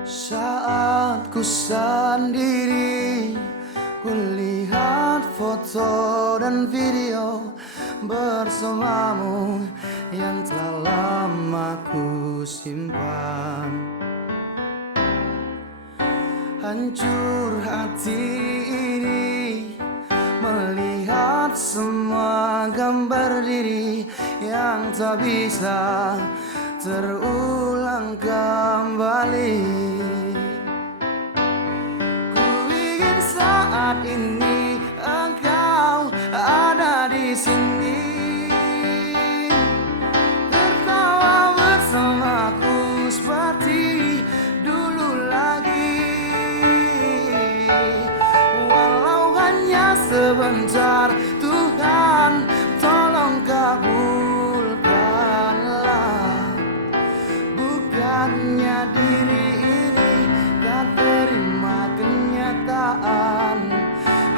Saat ku sendiri, ku lihat foto dan video bersamamu yang telah lama ku simpan. Hancur hati ini melihat semua gambar diri yang tak bisa terulang kembali. Ku ingin saat ini engkau ada di sini, tertawa bersamaku seperti dulu lagi. Walau hanya sebentar, Tuhan tolong kabulkanlah. Bukannya diri ini tak terima kenyataan,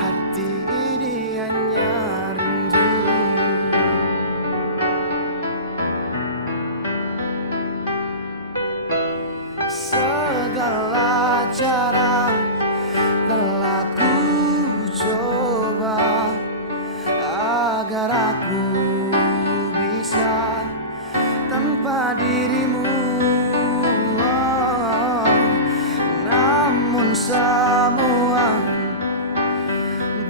hati ini hanya rindu. Segala cara telah ku coba agar aku bisa tanpa dirimu. Namun semua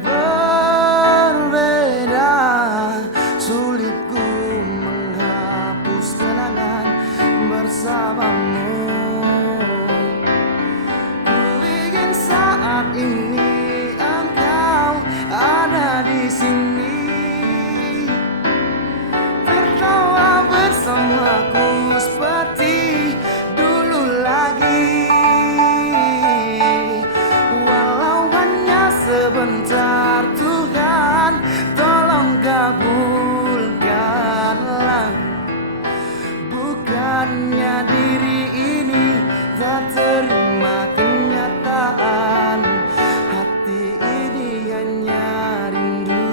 berbeda, sulit ku menghapus kenangan bersamamu. Ku ingin saat ini engkau ada di sini, tertawa bersamaku seperti dulu lagi. Walau hanya sebentar, Tuhan tolong kabulkanlah. Bukannya diri ini tak terima kenyataan, hati ini hanya rindu.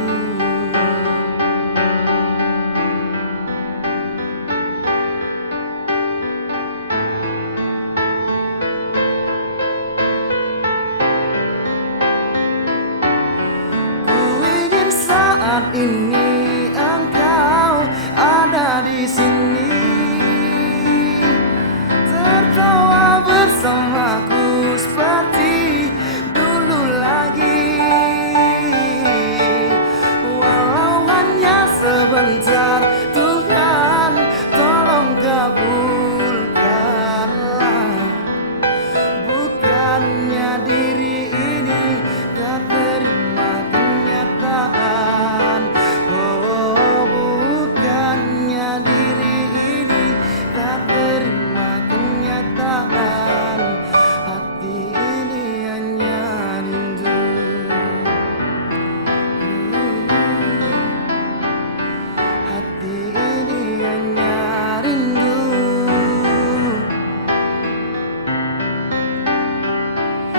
Ku ingin saat ini engkau ada di sini, tertawa bersamaku seperti dulu lagi. Walau hanya sebentar, Tuhan tolong kabulkanlah. Bukannya diri ini tak terima kenyataan, oh bukannya diri ini tak terima kenyataan, hati ini hanya rindu. Hati ini hanya rindu.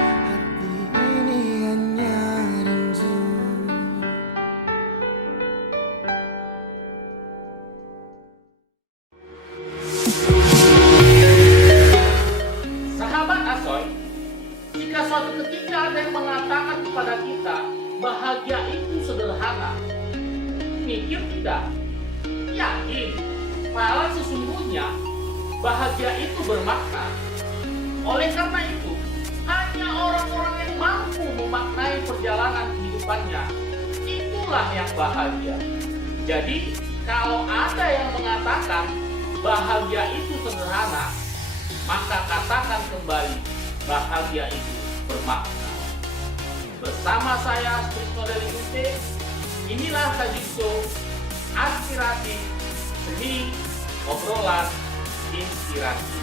Hati ini hanya rindu. Sahabat Asoy, jika suatu ketika ada yang mengatakan kepada kita bahagia itu sederhana, mikir tidak? Yakin? Malah sesungguhnya bahagia itu bermakna. Oleh karena itu, hanya orang-orang yang mampu memaknai perjalanan kehidupannya, itulah yang bahagia. Jadi, kalau ada yang mengatakan bahagia itu sederhana, maka katakan kembali, bahagia itu bermakna. Bersama saya, Strisno dari Ute, inilah Kajikso, aspirasi, seni, obrolan, inspirasi.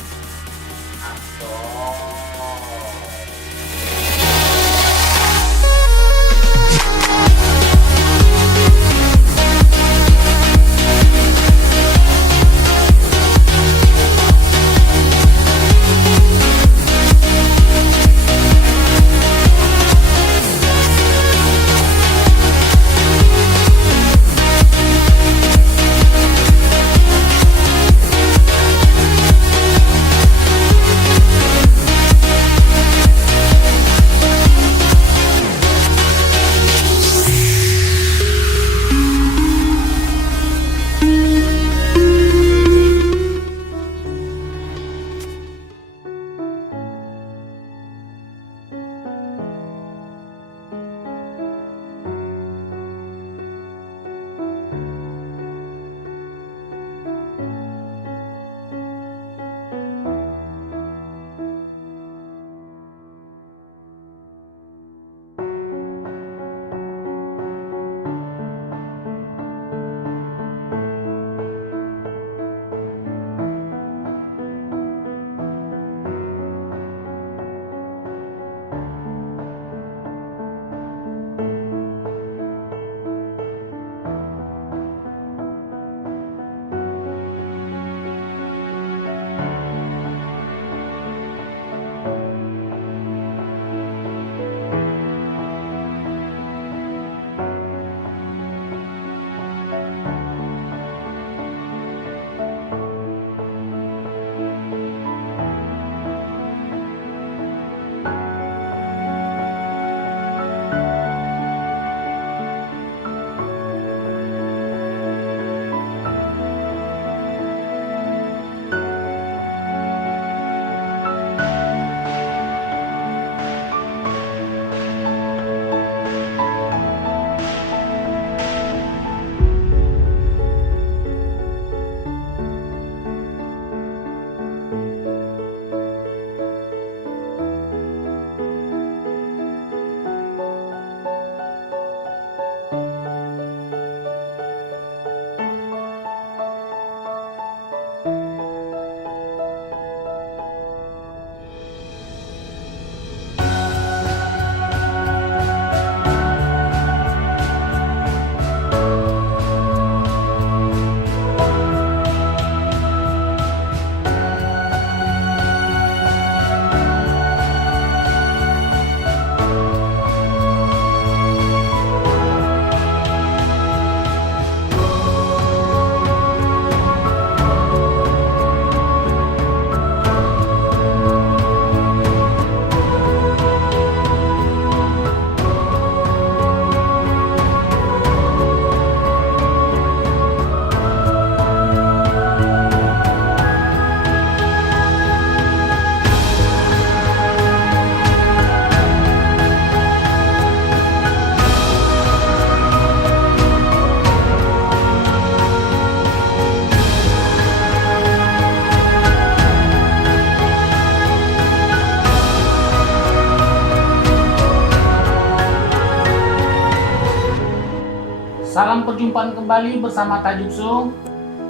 dalam perjumpaan kembali bersama Tajuk Sung.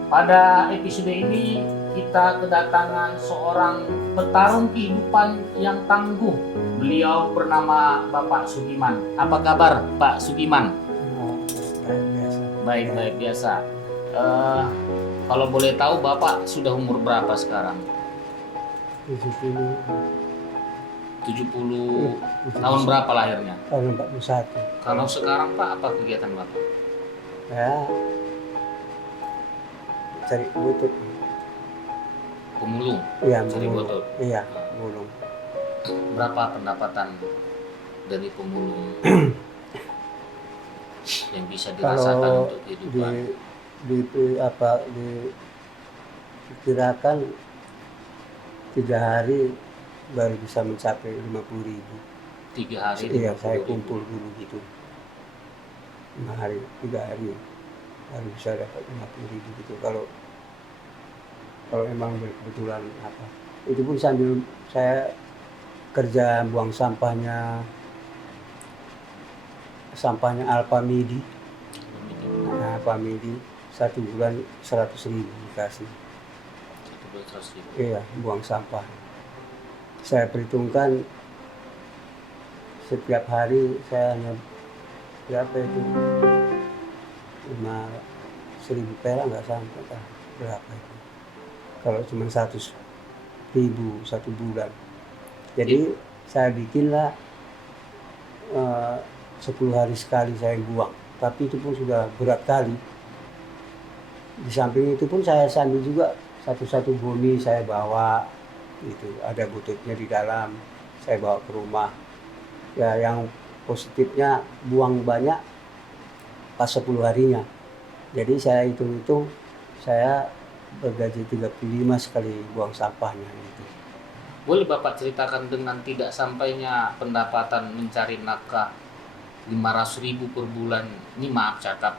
Pada episode ini kita kedatangan seorang petarung kehidupan yang tangguh. Beliau bernama Bapak Sugiman. Apa kabar Pak Sugiman? Baik biasa. Kalau boleh tahu Bapak sudah umur berapa sekarang? 70 tahun berapa lahirnya? tahun 41. Kalau sekarang Pak, apa kegiatan Bapak? Ya, cari butut. Pemulung, Iya, cari mulung. botol. Iya, mulung. Berapa pendapatan dari pemulung yang bisa dirasakan Kalau untuk kehidupan? diperkirakan 3 hari baru bisa mencapai 50.000. 3 hari? Iya, saya 50.000. kumpul dulu gitu. 5 hari, 3 hari baru bisa dapat 50.000 gitu. Kalau emang kebetulan apa, itu pun sambil saya kerja buang sampahnya Alpamidi. Nah, Alpamidi 1 bulan 100.000 dikasih. 100.000. Iya, buang sampah. Saya perhitungkan setiap hari saya hanya berapa itu, 1.000 perak nggak sampai kan, berapa itu kalau cuma 100.000 1 bulan. Jadi saya bikinlah 10 hari sekali saya buang, tapi itu pun sudah berat kali. Di samping itu pun saya sambil juga satu bumi saya bawa, itu ada bututnya di dalam, saya bawa ke rumah. Ya, yang positifnya buang banyak pas 10 harinya. Jadi saya hitung-hitung saya bergaji 35 sekali buang sampahnya gitu. Boleh Bapak ceritakan dengan tidak sampainya pendapatan mencari nafkah 500.000 per bulan? Ini maaf cakap.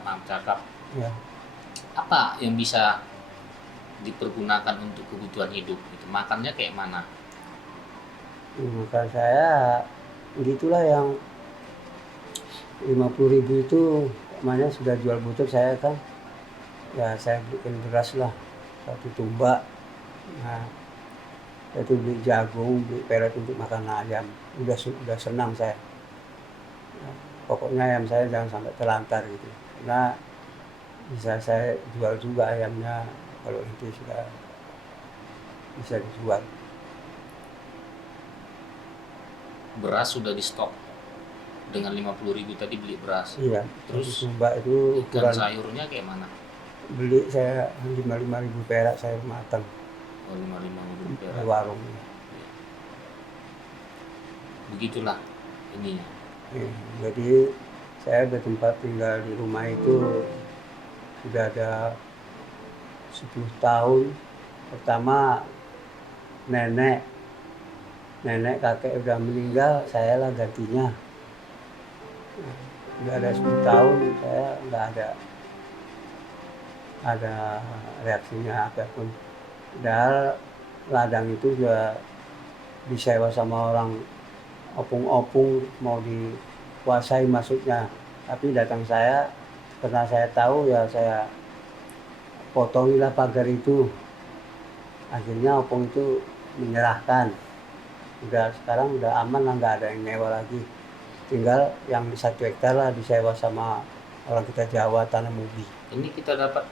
Ya, Apa yang bisa dipergunakan untuk kebutuhan hidup? Gitu. Makannya kayak mana? bukan saya gitulah, yang 50.000 itu namanya sudah jual butut saya kan. Ya, saya belikan beras lah 1 tumbak. Nah, itu beli jagung, beli pelet untuk makan ayam. Udah senang saya. Nah, pokoknya ayam saya jangan sampai terlantar gitu. Nah, bisa saya jual juga ayamnya kalau nanti sudah bisa dijual. Beras sudah di stok dengan 50.000 tadi beli beras. Iya, Terus tumbak itu ikan ukuran, sayurnya kayak mana? beli saya 55.000 perak sayur matang Oh, 55.000 di perak. warung. Begitulah ininya. Ya, jadi saya bertempat tinggal di rumah itu sudah ada 10 tahun. Pertama nenek kakek udah meninggal, saya lah gantinya. Nah, udah ada 10 tahun saya nggak ada reaksinya apapun. Padahal ladang itu juga disewa sama orang opung-opung, mau dikuasai maksudnya. Tapi datang saya, karena saya tahu ya saya potongilah pagar itu. Akhirnya opung itu menyerahkan. Sekarang udah aman lah, nggak ada yang nyewa lagi. Tinggal yang 1 hektar lah disewa sama orang kita Jawa, tanam ubi. Ini kita dapat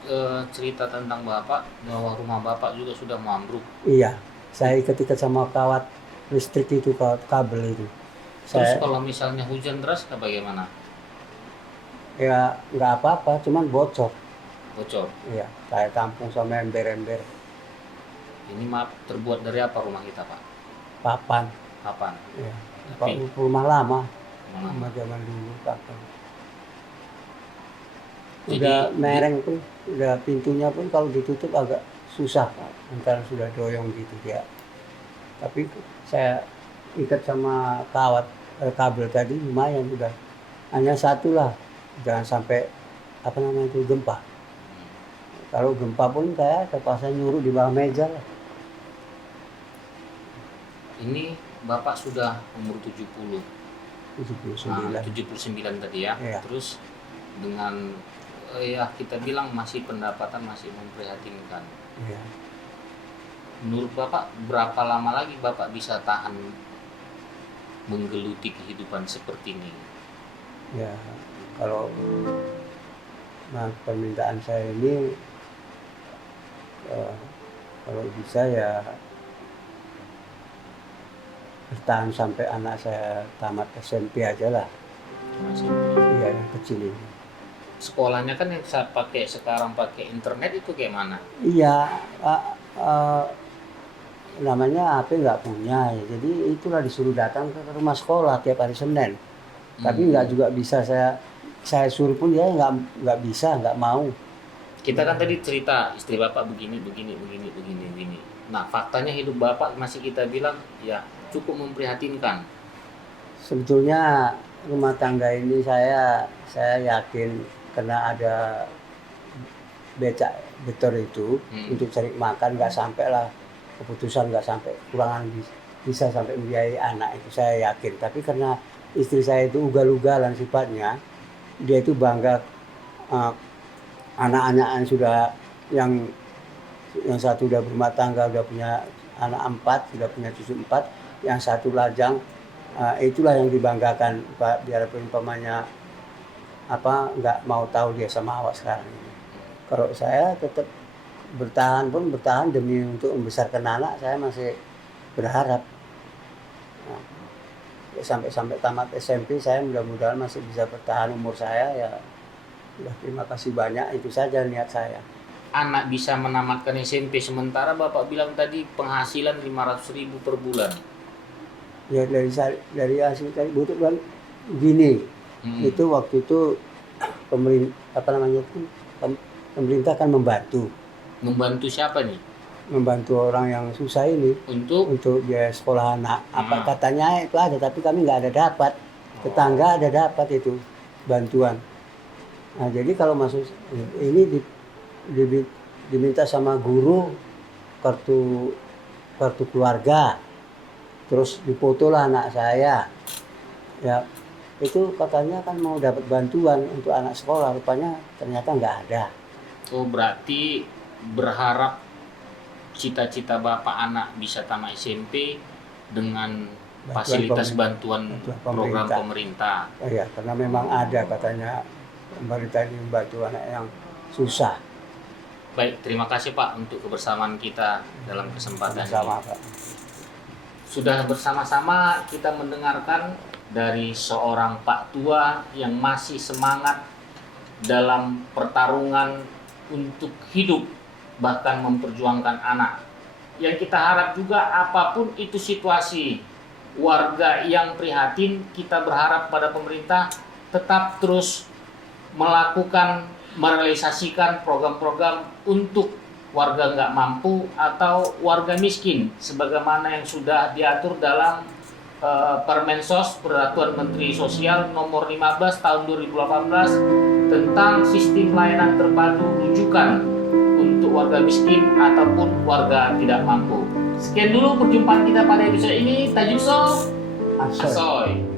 cerita tentang Bapak bahwa rumah Bapak juga sudah ambruk. Iya, saya ikat sama kawat listrik itu, kawat kabel itu. Terus Saya kalau misalnya hujan deras bagaimana? ya nggak apa-apa, cuman bocor. Bocor. Iya, saya tampung sama ember-ember, Ini maaf, terbuat dari apa rumah kita Pak? papan. Kapan? Ya, Tapi rumah lama, mana? rumah zaman dulu papan. Jadi, Udah mereng pun, udah pintunya pun kalau ditutup agak susah Pak. Antara sudah doyong gitu dia. Tapi saya ikat sama kawat kabel tadi lumayan udah. Hanya 1 lah, jangan sampai itu gempa. Kalau gempa pun saya terpaksa nyuruh di bawah meja lah. Ini Bapak sudah umur 70. 79. 79 tadi ya. Iya. Terus dengan ya kita bilang masih pendapatan masih memprihatinkan. Ya, Menurut Bapak, berapa lama lagi Bapak bisa tahan menggeluti kehidupan seperti ini? ya kalau permintaan saya ini kalau bisa ya bertahan sampai anak saya tamat SMP aja lah. Masih Iya, yang kecil ini. sekolahnya kan yang saya pakai sekarang pakai internet itu kayak mana? Iya, namanya HP nggak punya ya. Jadi itulah disuruh datang ke rumah sekolah tiap hari Senin. Tapi nggak juga bisa saya suruh pun dia nggak bisa, nggak mau. Kita kan tadi cerita istri Bapak begini. Nah, faktanya hidup Bapak masih kita bilang ya cukup memprihatinkan. Sebetulnya rumah tangga ini saya yakin karena ada becak betor itu untuk cari makan nggak sampai lah keputusan nggak sampai kurangan bisa sampai membiayai anak itu saya yakin. Tapi karena istri saya itu ugal-ugalan sifatnya, dia itu bangga anak-anak yang sudah yang satu udah berumah tangga, udah punya anak 4, sudah punya cucu 4, yang satu lajang. Itulah yang dibanggakan Pak, biarpun umpamanya nggak mau tahu dia sama awak sekarang ini. Kalau saya tetap bertahan demi untuk membesarkan anak, saya masih berharap. Nah, ya sampai tamat SMP saya mudah-mudahan masih bisa bertahan umur saya ya. Ya, terima kasih banyak, itu saja niat saya. Anak bisa menamatkan SMP sementara Bapak bilang tadi penghasilan 500.000 per bulan. Ya dari hasil tadi butuh kan gini. Itu waktu itu pemerintah kan membantu siapa nih? Membantu orang yang susah ini untuk biaya sekolah anak. Katanya itu ada, tapi kami nggak ada dapat. Tetangga ada dapat itu bantuan. Nah, jadi kalau masuk ini diminta sama guru kartu keluarga, terus difotolah anak saya. Ya, itu katanya kan mau dapat bantuan untuk anak sekolah, rupanya ternyata nggak ada. Oh, berarti berharap cita-cita Bapak anak bisa tamat SMP dengan fasilitas bantuan program pemerintah. Ya, karena memang ada katanya pemerintah ini membantu anak yang susah. Baik, terima kasih Pak untuk kebersamaan kita dalam kesempatan Sama, ini. Pak. Sudah bersama-sama kita mendengarkan dari seorang Pak Tua yang masih semangat dalam pertarungan untuk hidup, bahkan memperjuangkan anak. Yang kita harap juga apapun itu situasi, warga yang prihatin, kita berharap pada pemerintah tetap terus merealisasikan program-program untuk warga nggak mampu atau warga miskin sebagaimana yang sudah diatur dalam Permensos Peraturan Menteri Sosial nomor 15 tahun 2018 tentang sistem layanan terpadu rujukan untuk warga miskin ataupun warga tidak mampu. Sekian dulu perjumpaan kita pada episode ini. Tajukso Asoy.